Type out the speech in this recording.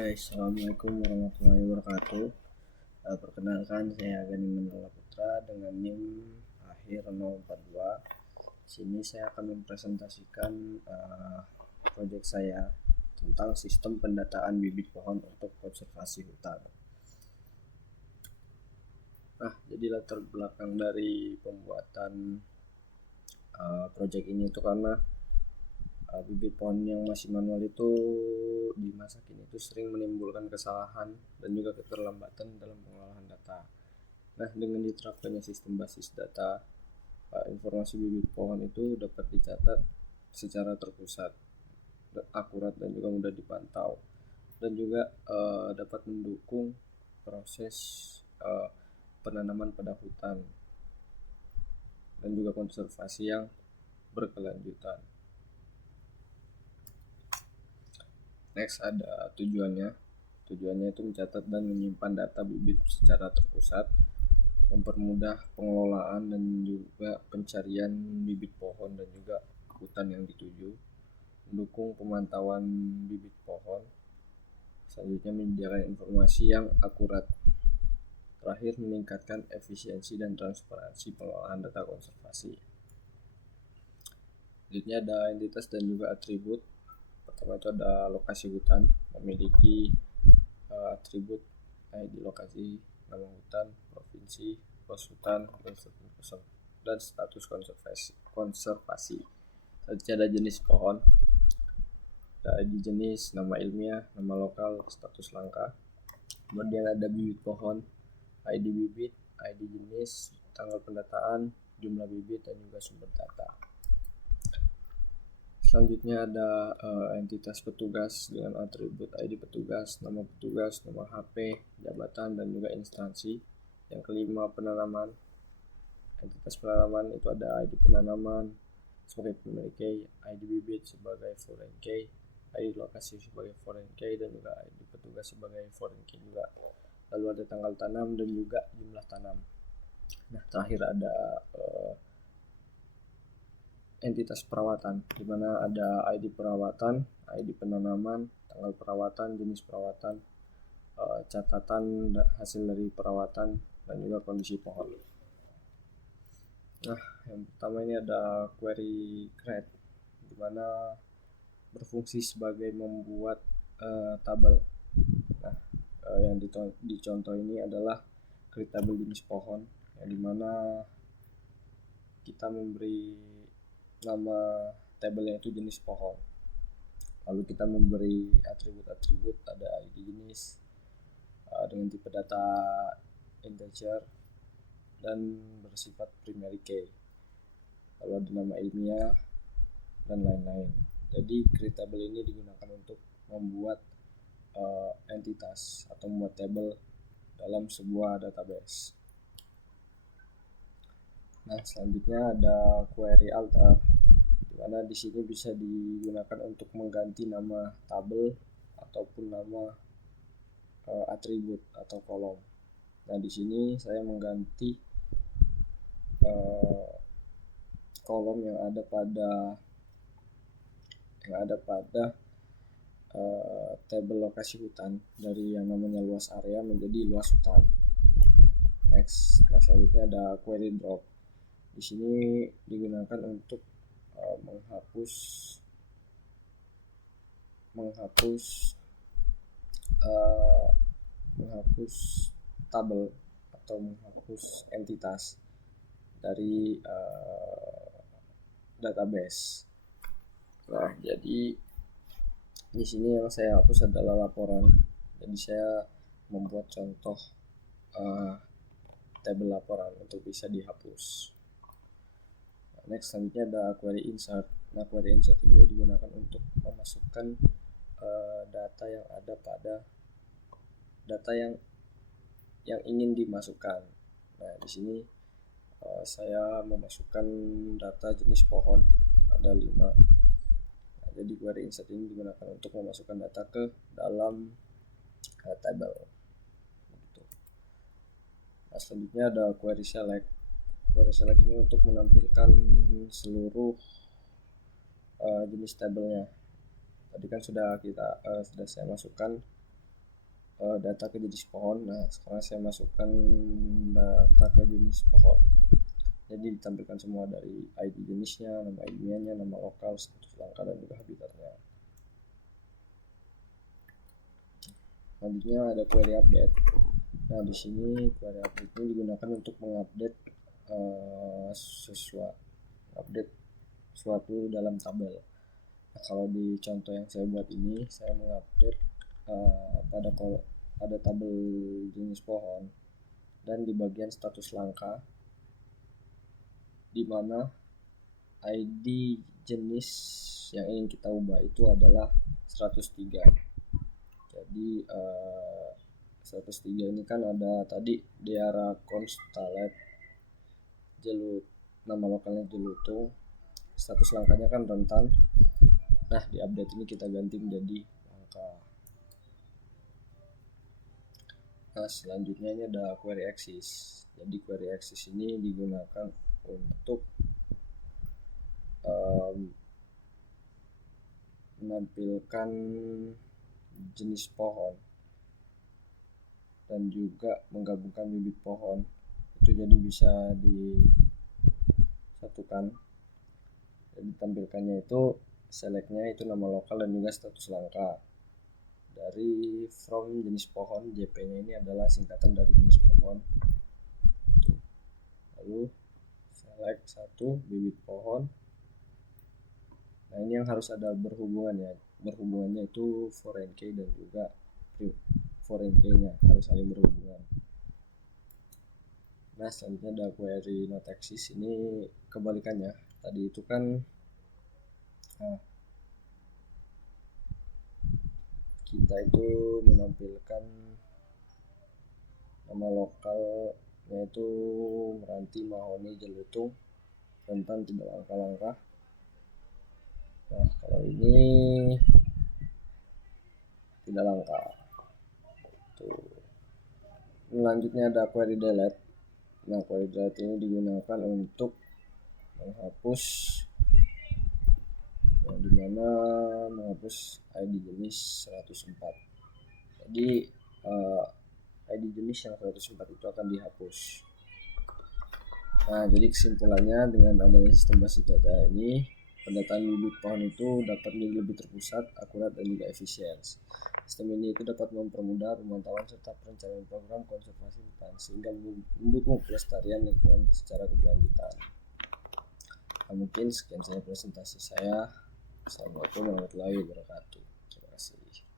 Oke, Assalamualaikum warahmatullahi wabarakatuh. Perkenalkan, saya Gani Mandala Putra dengan NIM akhir 042. Sini saya akan mempresentasikan proyek saya tentang sistem pendataan bibit pohon untuk konservasi hutan. Nah, jadi latar belakang dari pembuatan proyek ini itu karena bibit pohon yang masih manual itu di masa kini itu sering menimbulkan kesalahan dan juga keterlambatan dalam pengolahan data. Nah, dengan diterapkannya sistem basis data, informasi bibit pohon itu dapat dicatat secara terpusat, akurat dan juga mudah dipantau, dan juga dapat mendukung proses penanaman pada hutan dan juga konservasi yang berkelanjutan. Next, ada tujuannya. Tujuannya itu mencatat dan menyimpan data bibit secara terpusat, mempermudah pengelolaan dan juga pencarian bibit pohon dan juga hutan yang dituju, mendukung pemantauan bibit pohon, selanjutnya menyediakan informasi yang akurat, terakhir meningkatkan efisiensi dan transparansi pengelolaan data konservasi. Selanjutnya ada entitas dan juga atribut. Pertama itu ada lokasi hutan, memiliki atribut ID lokasi, nama hutan, provinsi, pos hutan, dan status konservasi. Selanjutnya ada jenis pohon, ada ID jenis, nama ilmiah, nama lokal, status langka. Kemudian ada bibit pohon, ID bibit, ID jenis, tanggal pendataan, jumlah bibit, dan juga sumber data. Selanjutnya ada entitas petugas dengan atribut ID petugas, nama HP, jabatan, dan juga instansi. Yang kelima, penanaman. Entitas penanaman itu ada ID penanaman sebagai pemilik key, ID bibit sebagai foreign key, ID lokasi sebagai foreign key, dan juga ID petugas sebagai foreign key juga. Lalu ada tanggal tanam dan juga jumlah tanam. Nah, terakhir ada entitas perawatan, di mana ada ID perawatan, ID penanaman, tanggal perawatan, jenis perawatan, catatan hasil dari perawatan, dan juga kondisi pohon. Nah, yang pertama ini ada query create, di mana berfungsi sebagai membuat tabel. Nah, yang dicontoh ini adalah create tabel jenis pohon, yang dimana kita memberi nama tabelnya itu jenis pohon, lalu kita memberi atribut-atribut, ada ID jenis dengan tipe data integer dan bersifat primary key, lalu ada nama ilmiah dan lain-lain. Jadi create table ini digunakan untuk membuat entitas atau membuat tabel dalam sebuah database. Nah, selanjutnya ada query alter, di mana di sini bisa digunakan untuk mengganti nama tabel ataupun nama atribut atau kolom. Nah, di sini saya mengganti kolom yang ada pada tabel lokasi hutan dari yang namanya luas area menjadi luas hutan. Next, selanjutnya ada query drop. Di sini digunakan untuk menghapus tabel atau menghapus entitas dari database. Nah, jadi di sini yang saya hapus adalah laporan. Jadi saya membuat contoh tabel laporan untuk bisa dihapus. Next, selanjutnya ada query insert. Nah, query insert ini digunakan untuk memasukkan data yang ada pada data yang ingin dimasukkan. Nah, di sini saya memasukkan data jenis pohon, ada 5. Nah, jadi query insert ini digunakan untuk memasukkan data ke dalam tabel. Nah, selanjutnya ada query select. Query select ini untuk menampilkan seluruh jenis tabelnya. Tadi kan sudah saya masukkan data ke jenis pohon. Nah, sekarang saya masukkan data ke jenis pohon. Jadi ditampilkan semua dari ID jenisnya, nama ilmiahnya, nama lokal, status langka, dan juga habitatnya. Selanjutnya ada query update. Nah, di sini query update ini digunakan untuk mengupdate suatu dalam tabel. Nah, kalau di contoh yang saya buat ini, saya mengupdate pada tabel jenis pohon dan di bagian status langka, di mana ID jenis yang ingin kita ubah itu adalah 103. Jadi 103 ini kan ada tadi Deara Constalet, nama lokalnya Jelutung, status langkanya kan rentan. Nah, di update ini kita ganti menjadi langka. Nah, selanjutnya ini ada query axis. Jadi query axis ini digunakan untuk menampilkan jenis pohon dan juga menggabungkan bibit pohon. Itu jadi bisa disatukan. Jadi tampilkannya itu selectnya itu nama lokal dan juga status langka. Dari from jenis pohon, JP-nya ini adalah singkatan dari jenis pohon. Lalu select satu bibit pohon. Nah, ini yang harus ada berhubungannya. Berhubungannya itu foreign key dan juga foreign key-nya harus saling berhubungan. Nah, selanjutnya ada query not axis. Ini kebalikannya. Tadi itu kan kita itu menampilkan nama lokal yaitu Meranti, Mahoni, Jelutung, rentan tidak langka-langka. Nah, kalau ini tidak langka. Tuh. Selanjutnya ada query delete. Nah, query delete ini digunakan untuk menghapus yang dimana menghapus ID jenis 104. Jadi ID jenis yang 104 itu akan dihapus. Nah, jadi kesimpulannya dengan adanya sistem basis data ini, pendataan bibit pohon itu dapat menjadi lebih terpusat, akurat, dan juga efisien. Sistem ini itu dapat mempermudah pemantauan serta perencanaan program konservasi hutan sehingga mendukung pelestarian lingkungan secara keberlanjutan. Nah, mungkin sekian saja presentasi saya. Assalamualaikum warahmatullahi wabarakatuh. Terima kasih.